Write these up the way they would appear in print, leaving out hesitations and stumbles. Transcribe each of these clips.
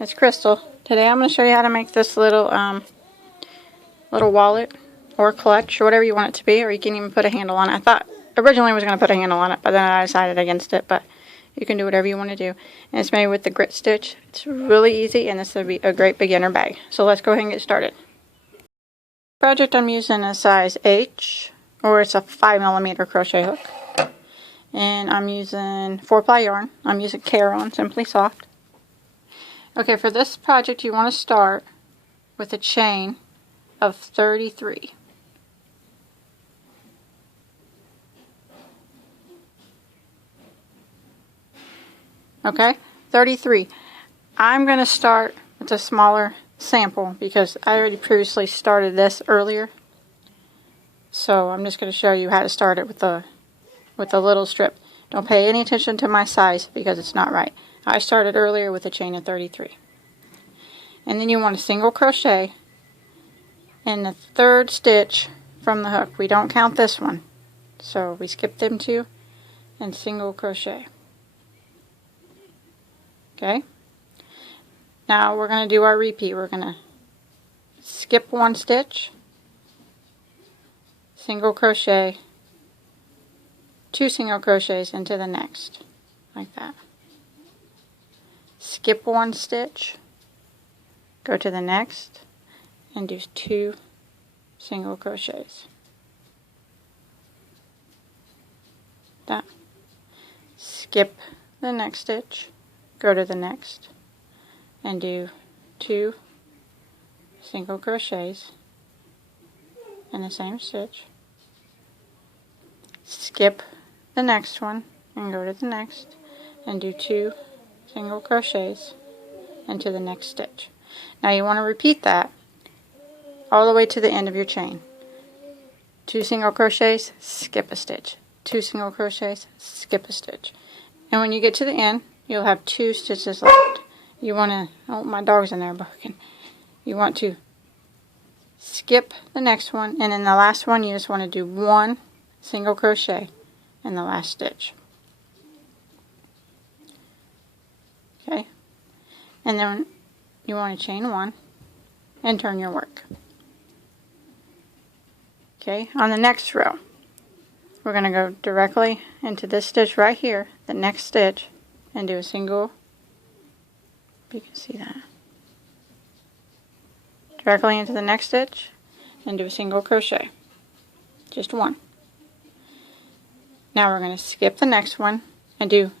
It's Crystal. Today I'm going to show you how to make this little wallet or clutch or whatever you want it to be, or you can even put a handle on it. I thought originally I was going to put a handle on it, but then I decided against it, but you can do whatever you want to do. And it's made with the grit stitch. It's really easy, and this would be a great beginner bag. So let's go ahead and get started. Project I'm using a size H, or it's a 5mm crochet hook. And I'm using 4-ply yarn. I'm using Caron Simply Soft. Okay, for this project you want to start with a chain of 33. Okay, 33. I'm going to start with a smaller sample because I already previously started this earlier. So I'm just going to show you how to start it with a little strip. Don't pay any attention to my size because it's not right. I started earlier with a chain of 33. And then you want to single crochet in the third stitch from the hook. We don't count this one, so we skip them two and single crochet. Okay, now we're going to do our repeat. We're going to skip one stitch, single crochet, 2 single crochets into the next, like that. Skip one stitch, go to the next, and do 2 single crochets. That. Skip the next stitch, go to the next, and do 2 single crochets in the same stitch. Skip the next one and go to the next, and do 2 single crochets into the next stitch. Now you want to repeat that all the way to the end of your chain. 2 single crochets, skip a stitch. 2 single crochets, skip a stitch. And when you get to the end, you'll have 2 stitches left. You want to, oh, my dog's in there barking. You want to skip the next one, and in the last one you just want to do 1 single crochet in the last stitch. Okay, and then you want to chain 1 and turn your work. Okay, on the next row we're going to go directly into this stitch right here, the next stitch, and do a single, if you can see that, directly into the next stitch and do a single crochet, just 1. Now we're going to skip the next one and do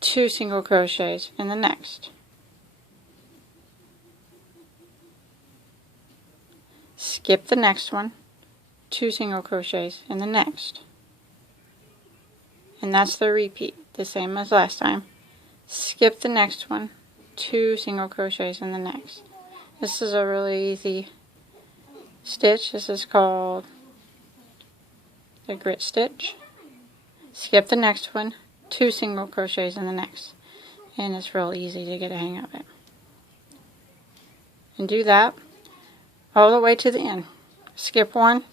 2 single crochets in the next. Skip the next one, 2 single crochets in the next. And that's the repeat, the same as last time. Skip the next one, 2 single crochets in the next. This is a really easy stitch. This is called the grit stitch. Skip the next one, 2 single crochets in the next. And it's real easy to get a hang of it. And do that all the way to the end. Skip 1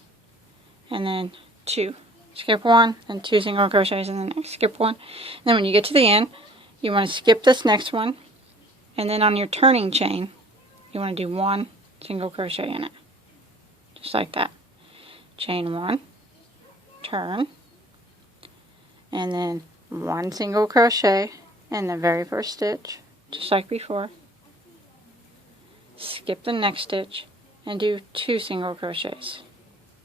and then 2. Skip 1 and 2 single crochets in the next. Skip 1. And then when you get to the end, you want to skip this next one, and then on your turning chain you want to do 1 single crochet in it, just like that. Chain 1, turn, and then 1 single crochet in the very first stitch, just like before. Skip the next stitch and do 2 single crochets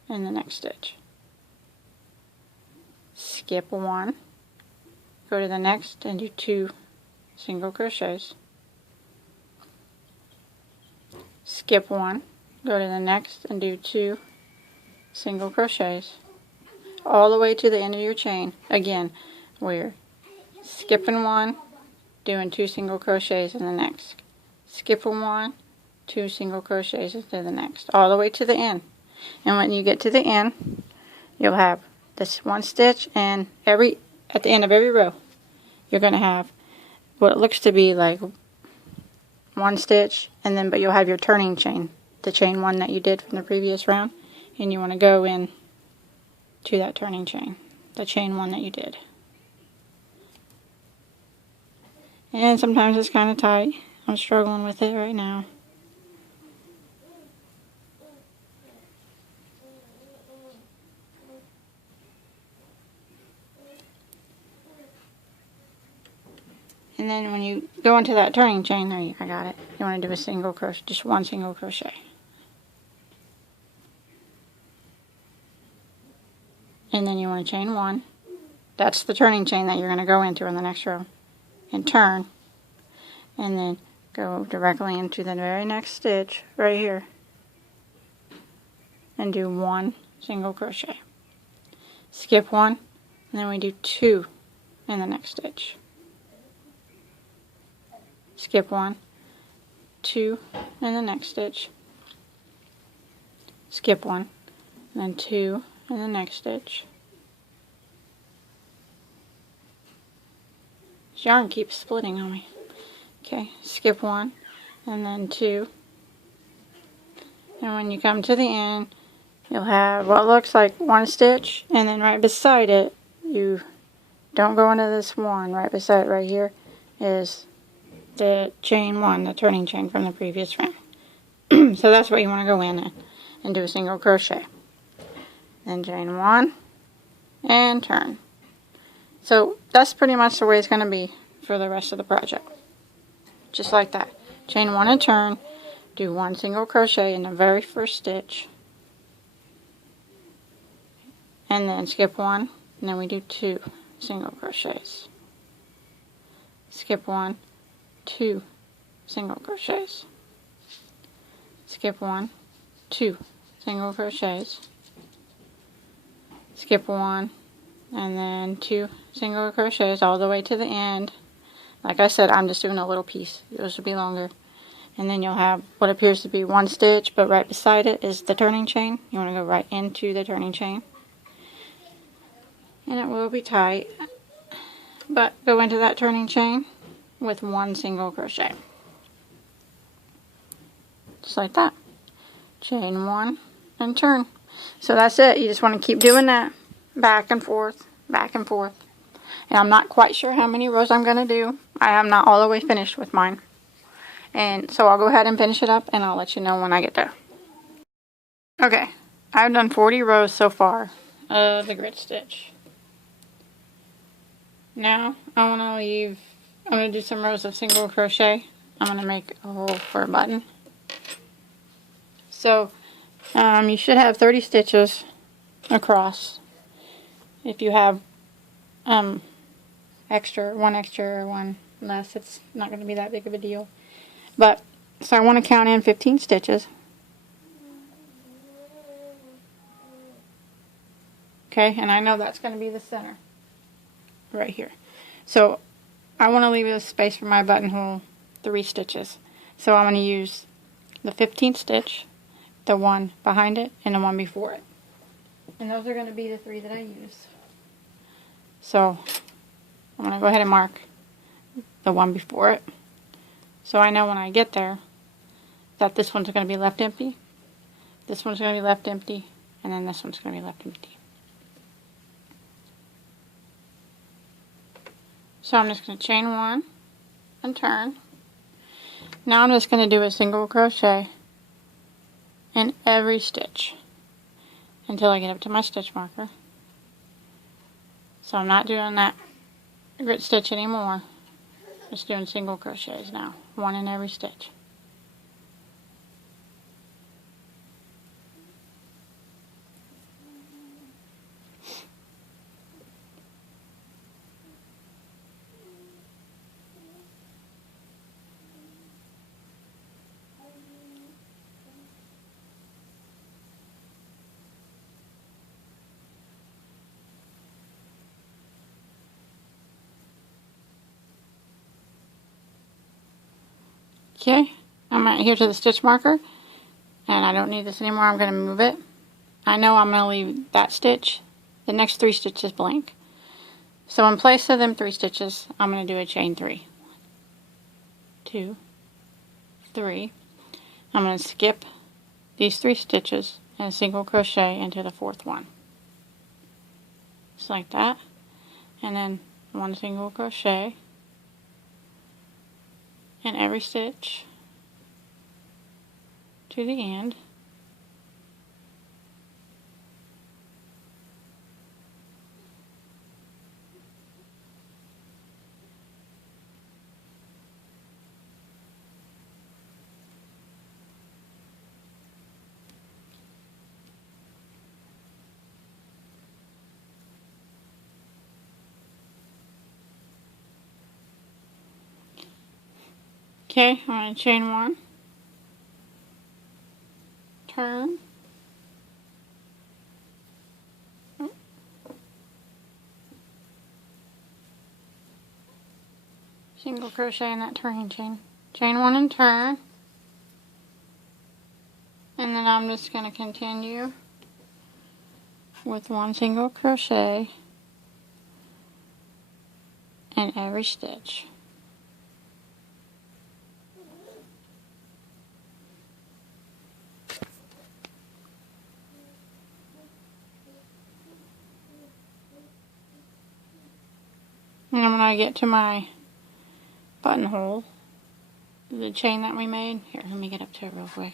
in the next stitch. Skip 1, go to the next and do 2 single crochets. Skip 1, go to the next and do 2 single crochets, all the way to the end of your chain. Again, we're skipping 1, doing 2 single crochets in the next. Skipping 1, 2 single crochets into the next, all the way to the end. And when you get to the end, you'll have this 1 stitch, and at the end of every row you're going to have what looks to be like 1 stitch, and then but you'll have your turning chain, the chain 1 that you did from the previous round, and you want to go in to that turning chain, the chain 1 that you did. And sometimes it's kind of tight. I'm struggling with it right now. And then when you go into that turning chain, there I got it. You want to do a single crochet, just one single crochet. And then you want to chain one. That's the turning chain that you're going to go into in the next row. And turn. And then go directly into the very next stitch right here. And do one single crochet. Skip one. And then we do two in the next stitch. Skip one, two in the next stitch, skip one, and then two in the next stitch. This yarn keeps splitting on me. Okay, skip one, and then two. And when you come to the end, you'll have what looks like one stitch, and then right beside it, you don't go into this one, right beside it right here is the chain one, the turning chain from the previous round. So that's what you want to go in and do a single crochet. Then chain one and turn. So that's pretty much the way it's going to be for the rest of the project. Just like that. Chain one and turn, do one single crochet in the very first stitch, and then skip one, and then we do two single crochets. Skip one, two single crochets. Skip one, two single crochets. Skip one, and then two single crochets all the way to the end. Like I said, I'm just doing a little piece. Yours will be longer. And then you'll have what appears to be one stitch, but right beside it is the turning chain. You want to go right into the turning chain. And it will be tight, but go into that turning chain with one single crochet. Just like that. Chain one and turn. So that's it. You just want to keep doing that. Back and forth, back and forth. And I'm not quite sure how many rows I'm going to do. I am not all the way finished with mine. And so I'll go ahead and finish it up, and I'll let you know when I get there. Okay, I've done 40 rows so far of the grit stitch. Now I'm going to do some rows of single crochet. I'm going to make a hole for a button. So you should have 30 stitches across. If you have one extra or one less, it's not going to be that big of a deal. But so I want to count in 15 stitches. Okay, and I know that's going to be the center right here. So I want to leave a space for my buttonhole 3 stitches. So I'm going to use the 15th stitch, the one behind it, and the one before it. And those are going to be the 3 that I use. So I'm going to go ahead and mark the one before it. So I know when I get there that this one's going to be left empty, this one's going to be left empty, and then this one's going to be left empty. So I'm just going to chain one and turn. Now I'm just going to do a single crochet in every stitch until I get up to my stitch marker. So I'm not doing that grit stitch anymore. Just doing single crochets now, one in every stitch. Okay, I'm right here to the stitch marker, and I don't need this anymore. I'm going to move it. I know I'm going to leave that stitch, the next 3 stitches blank. So in place of them 3 stitches, I'm going to do a chain 3. 1, 2, 3. I'm going to skip these 3 stitches and a single crochet into the 4th one. Just like that. And then 1 single crochet in every stitch to the end. Okay, I'm going to chain 1, turn, single crochet in that turning chain. Chain 1 and turn, and then I'm just going to continue with 1 single crochet in every stitch. And I'm going to get to my buttonhole, the chain that we made. Here, let me get up to it real quick.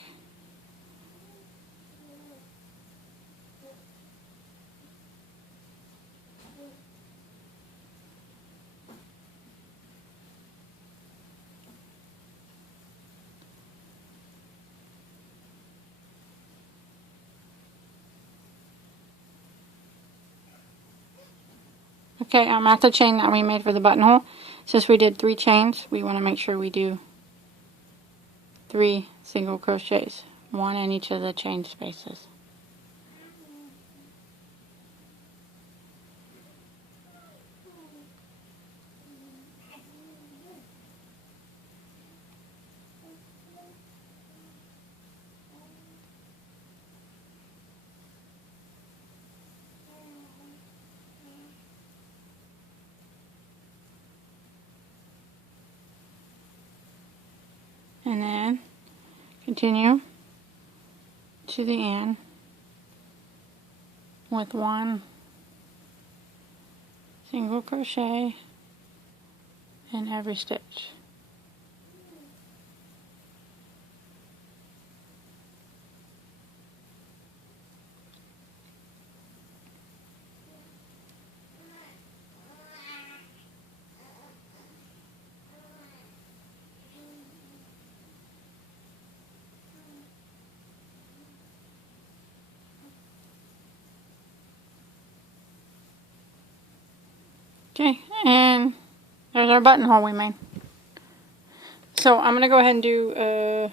Okay, I'm at the chain that we made for the buttonhole. Since we did 3 chains, we want to make sure we do 3 single crochets, 1 in each of the chain spaces. And then continue to the end with 1 single crochet in every stitch. Okay, and there's our buttonhole we made. So I'm going to go ahead and do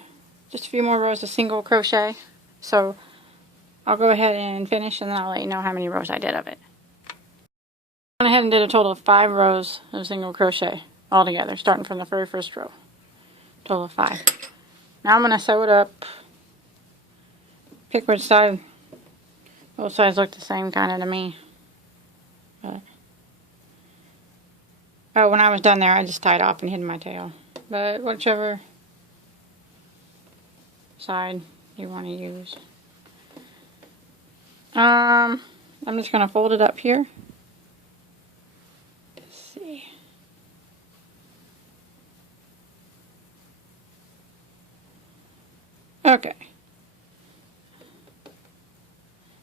just a few more rows of single crochet. So I'll go ahead and finish, and then I'll let you know how many rows I did of it. I went ahead and did a total of 5 rows of single crochet altogether, starting from the very first row. Total of 5. Now I'm going to sew it up. Pick which side. Both sides look the same kind of to me. But oh, when I was done there, I just tied off and hid my tail. But whichever side you want to use. I'm just going to fold it up here. Let's see. Okay.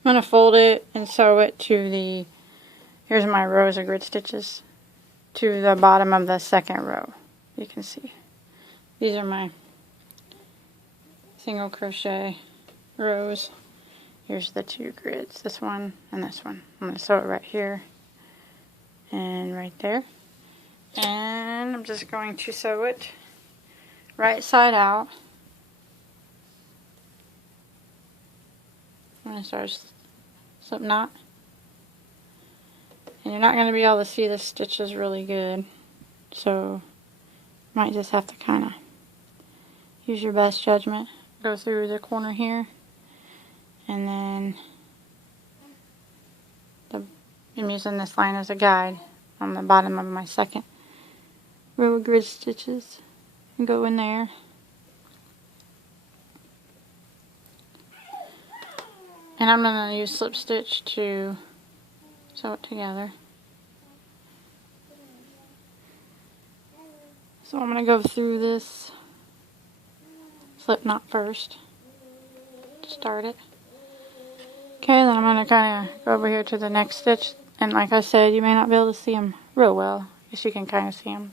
I'm going to fold it and sew it to the, here's my rows of grid stitches, to the bottom of the second row. You can see. These are my single crochet rows. Here's the 2 grids, this one and this one. I'm going to sew it right here and right there. And I'm just going to sew it right side out. I'm going to start a slip knot. And you're not going to be able to see the stitches really good, so you might just have to kind of use your best judgment. Go through the corner here, and then I'm using this line as a guide on the bottom of my second row of grid stitches, and go in there. And I'm going to use slip stitch to sew it together. So I'm going to go through this slip knot first to start it. Okay, then I'm going to kind of go over here to the next stitch, and like I said, you may not be able to see them real well. I guess you can kind of see them.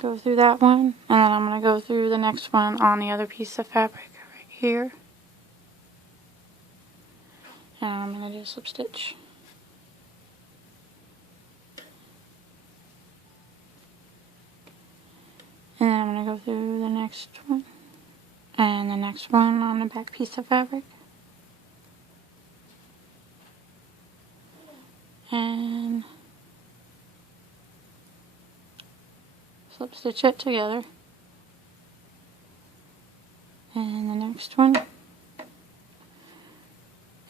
Go through that one, and then I'm going to go through the next one on the other piece of fabric right here. And I'm going to do a slip stitch. And then I'm going to go through the next one, and the next one on the back piece of fabric. And slip stitch it together. And the next one.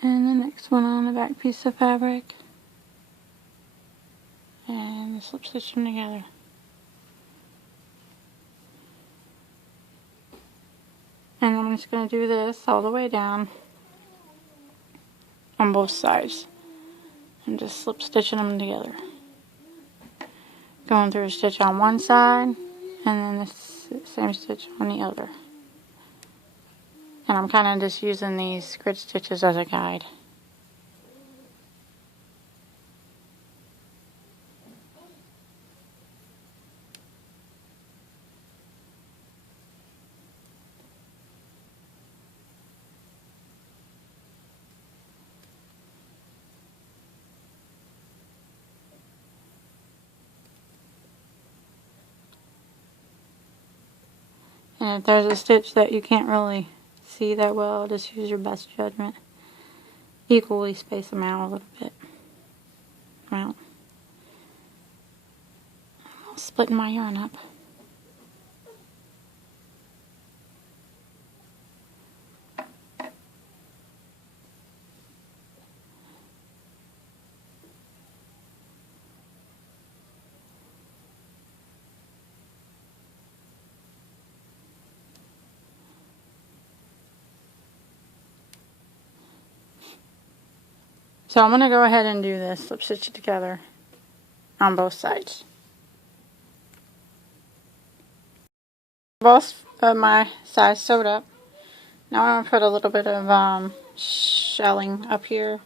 And the next one on the back piece of fabric. And slip stitch them together. And I'm just going to do this all the way down on both sides. And just slip stitching them together. Going through a stitch on one side, and then the same stitch on the other. And I'm kind of just using these grid stitches as a guide. And if there's a stitch that you can't really see that well, just use your best judgment. Equally space them out a little bit. Well, I'm splitting my yarn up. So I'm going to go ahead and do this, slip stitch it together on both sides. Both of my sides sewed up. Now I'm going to put a little bit of shelling up here.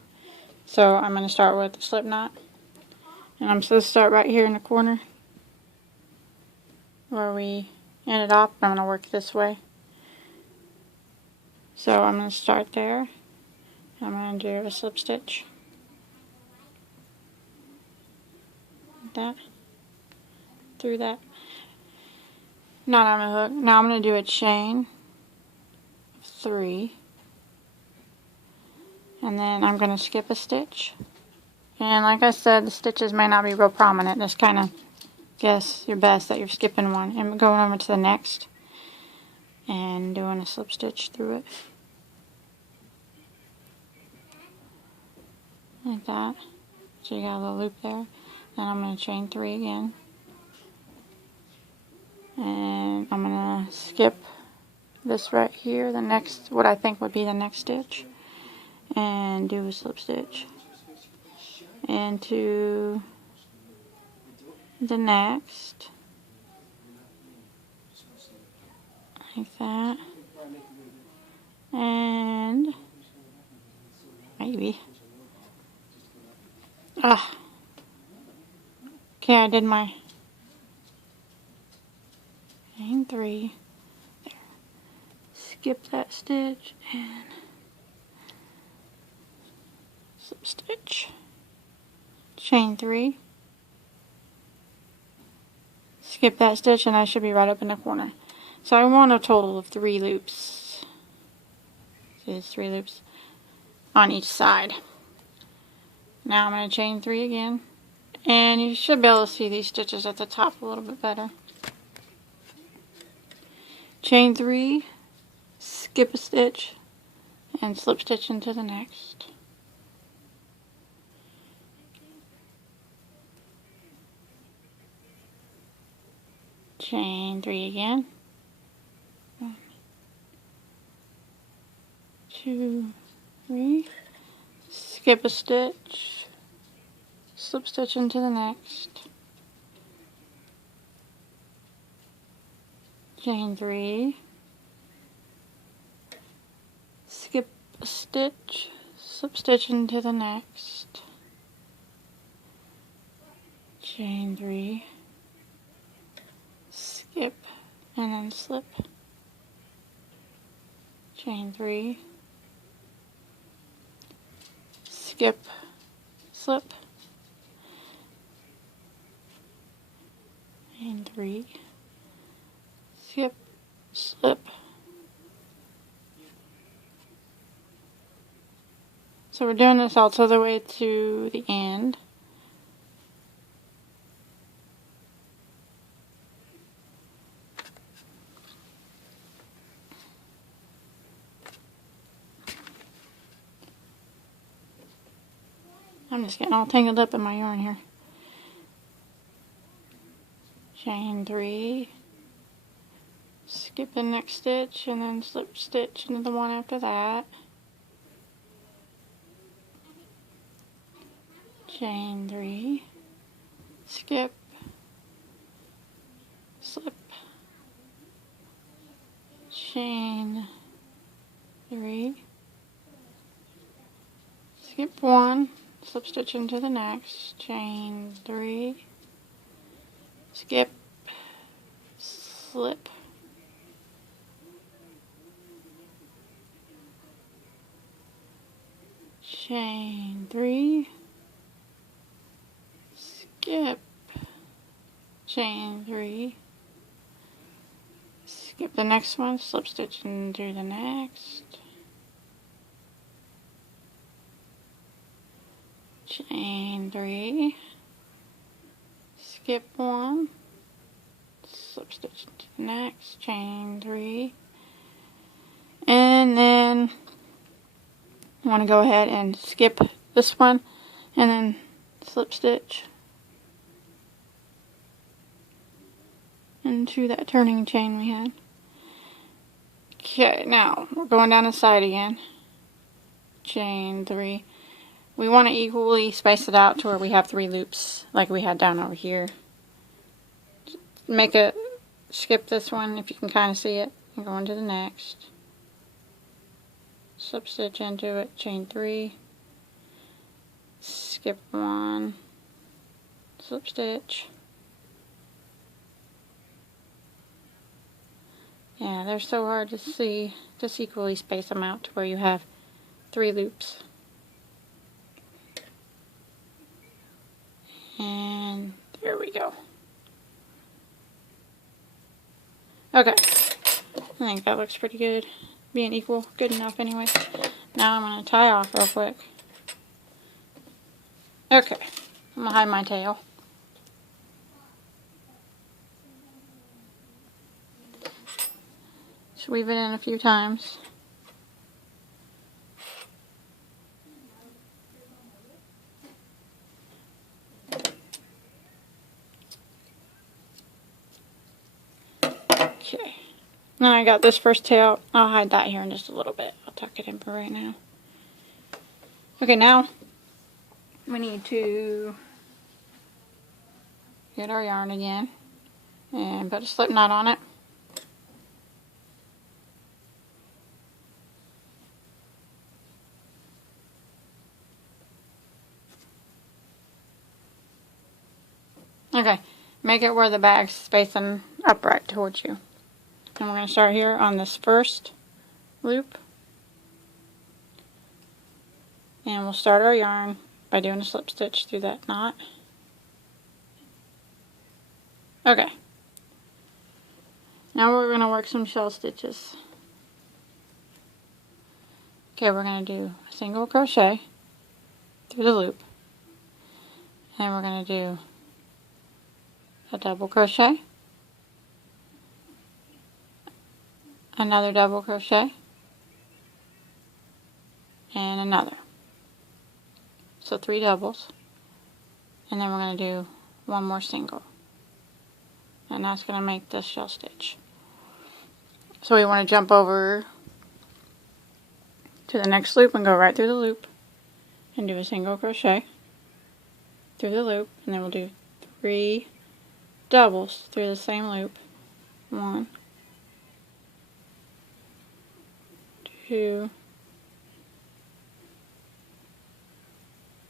So I'm going to start with the slip knot. And I'm supposed to start right here in the corner where we ended up. I'm going to work this way. So I'm going to start there. I'm going to do a slip stitch. Like that. Through that. Not on a hook. Now I'm going to do a chain of 3. And then I'm going to skip a stitch. And like I said, the stitches may not be real prominent. Just kind of guess your best that you're skipping one. And going over to the next. And doing a slip stitch through it. Like that. So you got a little loop there. Then I'm going to chain 3 again. And I'm going to skip this right here, the next, what I think would be the next stitch. And do a slip stitch into the next. Like that. And maybe. Okay, I did my chain 3. There. Skip that stitch and slip stitch. Chain 3. Skip that stitch and I should be right up in the corner. So I want a total of 3 loops. So there's 3 loops on each side. Now I'm going to chain 3 again. And you should be able to see these stitches at the top a little bit better. Chain 3, skip a stitch, and slip stitch into the next. Chain 3 again. 1, 2, 3. Skip a stitch. Slip stitch into the next. chain 3, skip a stitch, slip stitch into the next, chain 3, skip and then slip, chain 3, skip, slip, chain 3, skip, slip. So we're doing this all the way to the end. I'm just getting all tangled up in my yarn here. Chain 3, skip the next stitch and then slip stitch into the one after that. Chain 3, skip, slip, chain 3, skip 1, slip stitch into the next, chain 3, skip, slip, chain 3, skip, chain 3, skip the next one, slip stitch into the next, chain 3, skip 1, slip stitch into the next, chain 3, and then you want to go ahead and skip this one and then slip stitch into that turning chain we had. Okay, now we're going down the side again. Chain 3. We want to equally space it out to where we have 3 loops like we had down over here. Skip this one if you can kind of see it and go into the next. Slip stitch into it, chain 3, skip 1, slip stitch. Yeah, they're so hard to see. Just equally space them out to where you have 3 loops. And there we go. Okay, I think that looks pretty good. Being equal, good enough anyway. Now I'm going to tie off real quick. Okay, I'm going to hide my tail. Just weave it in a few times. Okay. Now I got this first tail. I'll hide that here in just a little bit. I'll tuck it in for right now. Okay, now we need to get our yarn again and put a slip knot on it. Okay, make it where the bag's facing upright towards you. And we're going to start here on this first loop. And we'll start our yarn by doing a slip stitch through that knot. Okay. Now we're going to work some shell stitches. Okay, we're going to do a single crochet through the loop. And we're going to do a double crochet, another double crochet, and another. So 3 doubles, and then we're going to do 1 more single, and that's going to make this shell stitch. So we want to jump over to the next loop and go right through the loop and do a single crochet through the loop, and then we'll do 3 doubles through the same loop. 1, 2,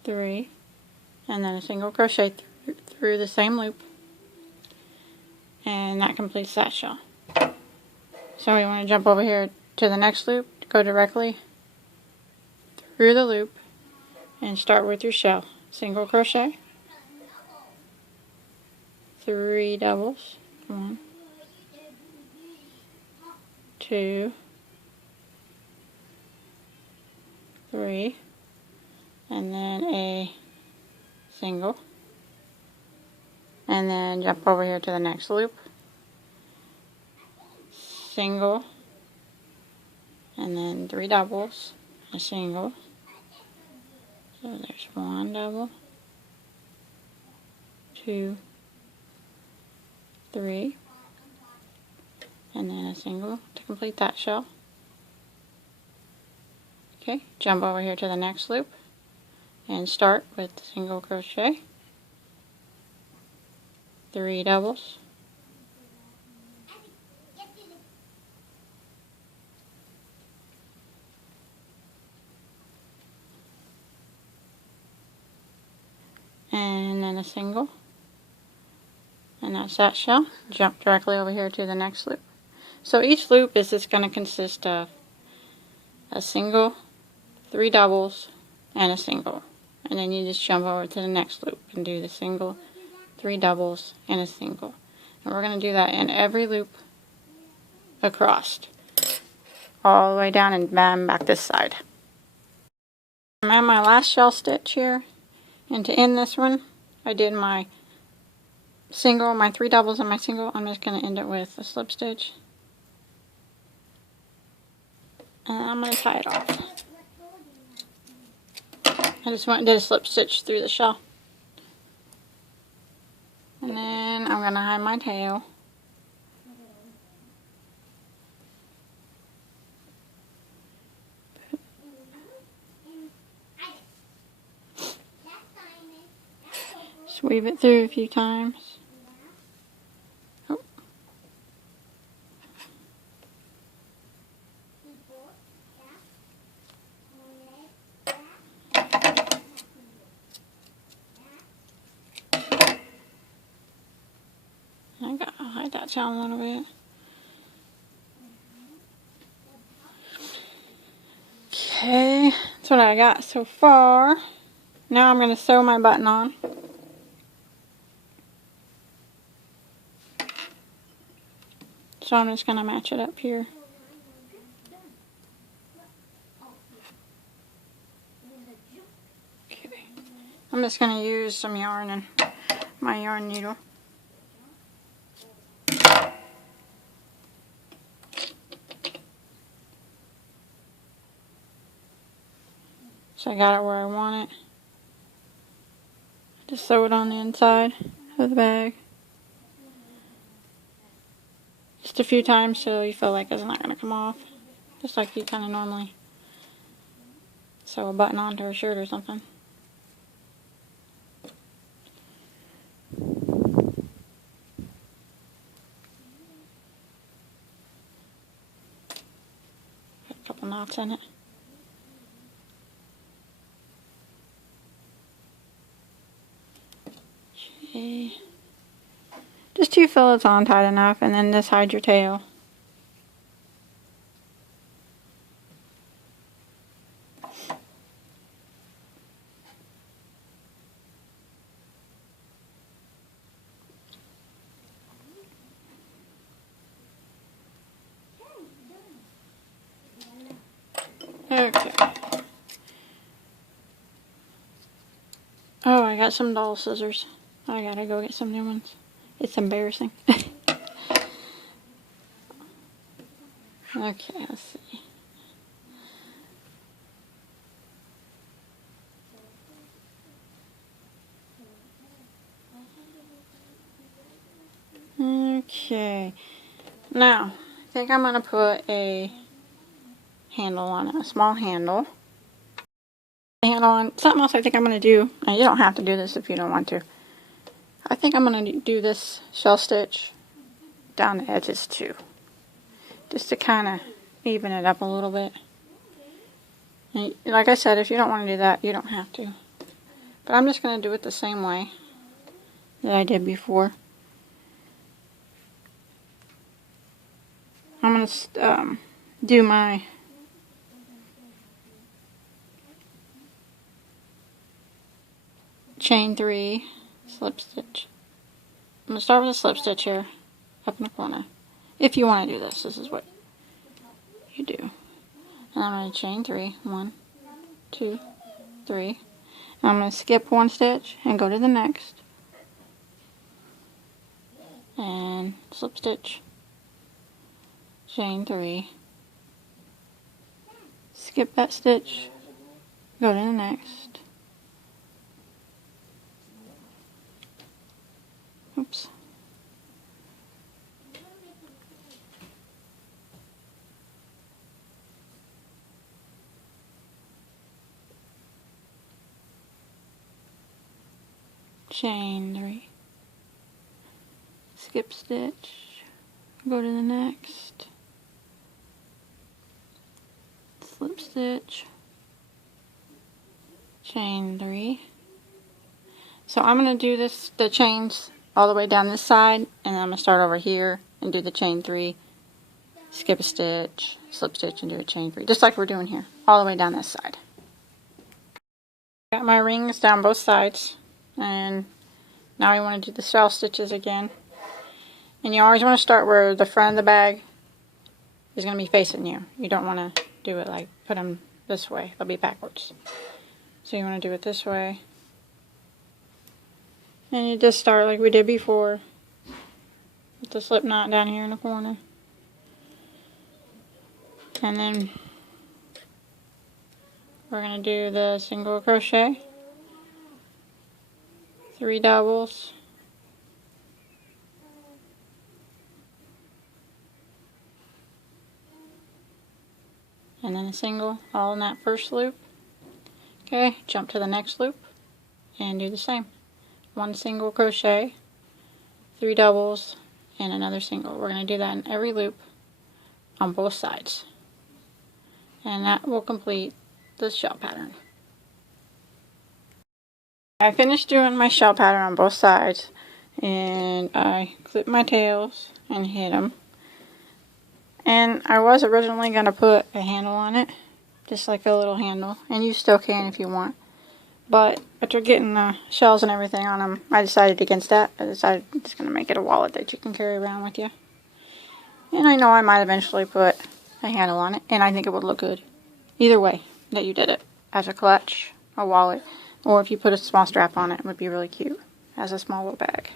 3, and then a single crochet through the same loop, and that completes that shell. So we want to jump over here to the next loop, go directly through the loop, and start with your shell. Single crochet, 3 doubles, 1, 2, 3, and then a single, and then jump over here to the next loop, single, and then 3 doubles, a single, so there's 1 double, 2, 3, and then a single to complete that shell. Okay, jump over here to the next loop and start with the single crochet, 3 doubles, and then a single, and that's that shell. Jump directly over here to the next loop. So each loop is just going to consist of a single, 3 doubles, and a single, and then you just jump over to the next loop and do the single, 3 doubles, and a single, and we're going to do that in every loop across, all the way down and back this side. I'm at my last shell stitch here, and to end this one I did my single, my 3 doubles, and my single. I'm just going to end it with a slip stitch, and I'm going to tie it off. I just did a slip stitch through the shell, and then I'm going to hide my tail. Just weave it through a few times. Oh. I'll hide that tail a little bit. Okay, that's what I got so far. Now I'm going to sew my button on. So I'm just going to match it up here. Okay. I'm just going to use some yarn and my yarn needle. So I got it where I want it. Just sew it on the inside of the bag. Just a few times so you feel like it's not going to come off. Just like you kind of normally sew a button onto a shirt or something. Put a couple knots in it. Okay. Just till you feel it's on tight enough, and then just hide your tail. Okay. Oh, I got some doll scissors. I gotta go get some new ones. It's embarrassing. Okay, let's see. Okay. Now, I think I'm gonna put a handle on it, a small handle. Handle on something else I think I'm gonna do. Now, you don't have to do this if you don't want to. I think I'm going to do this shell stitch down the edges too, just to kind of even it up a little bit. And like I said, if you don't want to do that, you don't have to. But I'm just going to do it the same way that I did before. I'm going to do my chain 3 slip stitch. I'm going to start with a slip stitch here up in the corner. If you want to do this, this is what you do. And I'm going to chain 3, 1, 2, 3. I'm going to skip 1 stitch and go to the next. And slip stitch, chain 3, skip that stitch, go to the next. Oops. Chain 3, skip stitch, go to the next, slip stitch, chain 3. So I'm going to do the chains all the way down this side, and then I'm going to start over here and do the chain 3, skip a stitch, slip stitch, and do a chain 3, just like we're doing here, all the way down this side. Got my rings down both sides, and now I want to do the shell stitches again. And you always want to start where the front of the bag is going to be facing you. You don't want to do it like, put them this way, they'll be backwards. So you want to do it this way. And you just start like we did before, with the slip knot down here in the corner. And then we're going to do the single crochet, 3 doubles, and then a single all in that first loop. Okay, jump to the next loop and do the same. 1 single crochet, 3 doubles, and another single. We're going to do that in every loop on both sides. And that will complete the shell pattern. I finished doing my shell pattern on both sides, and I clipped my tails and hid them. And I was originally going to put a handle on it, just like a little handle, and you still can if you want. But after getting the shells and everything on them, I decided against that. I decided I'm just going to make it a wallet that you can carry around with you. And I know I might eventually put a handle on it, and I think it would look good. Either way that you did it, as a clutch, a wallet, or if you put a small strap on it, it would be really cute as a small little bag.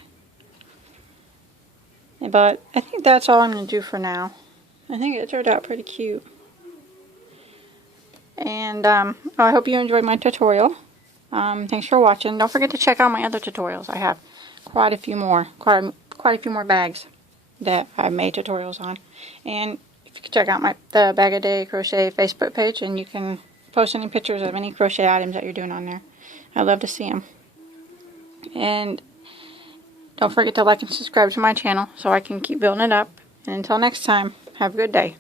But I think that's all I'm going to do for now. I think it turned out pretty cute. And I hope you enjoyed my tutorial. Thanks for watching. Don't forget to check out my other tutorials. I have quite a few more bags that I've made tutorials on. And if you can check out the Bagoday Crochet Facebook page, and you can post any pictures of any crochet items that you're doing on there. I love to see them. And don't forget to like and subscribe to my channel so I can keep building it up. And until next time, have a good day.